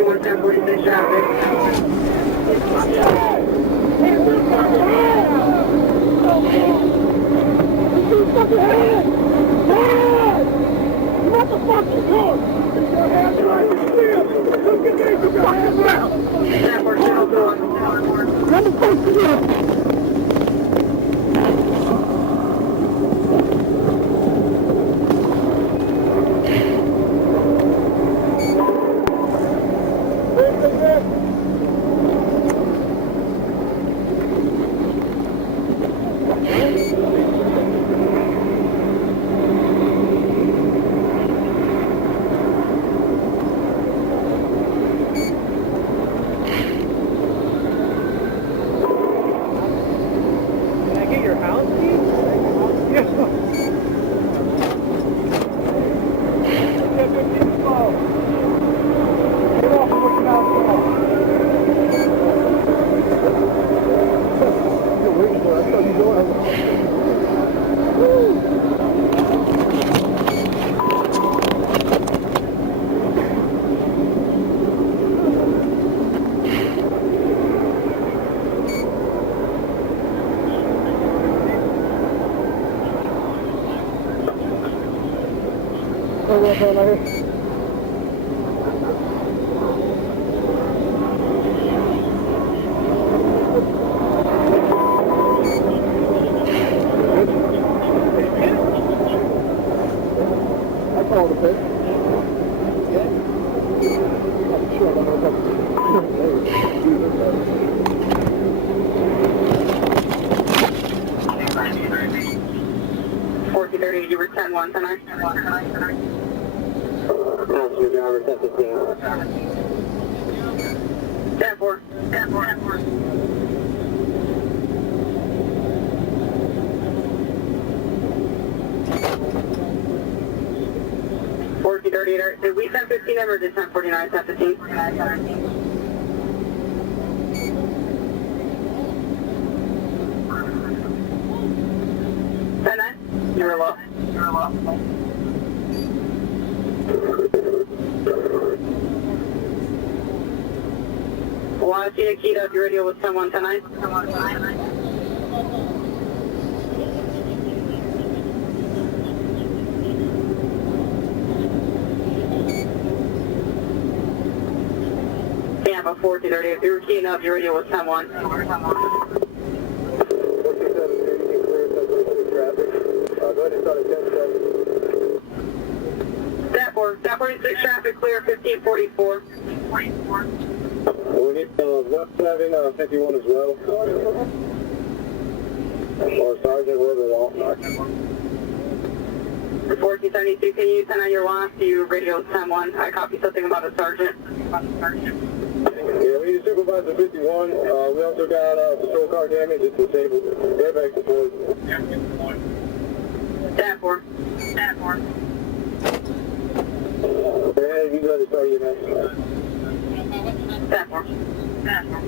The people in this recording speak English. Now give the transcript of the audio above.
1041, 1046 traffic. What the fuck you doing? Get your hands right in the field. Look at these fucking mouth. 1041. What the fuck you doing? You were 10-1 tonight. Passenger driver 1015. 10-4. 10-4. 1438. Did we 1015 them or did 1049 1015? 10-9. You were low. Well, Cali Tito, if your radio was 10-1 tonight. 1430. If you were keying up, your radio was 10-1. 1046 traffic clear, 1544. We need left 7 51 as well. Or Sergeant, whatever they want. 1472, can you send out your loss to radio 10-1? I copy something about a sergeant. Yeah, we need to supervise the 51. We also got patrol car damage. It's disabled. Airbag deployed. 10-4. 10-4. Yeah, you guys are starting your next. 10-4. 10-4.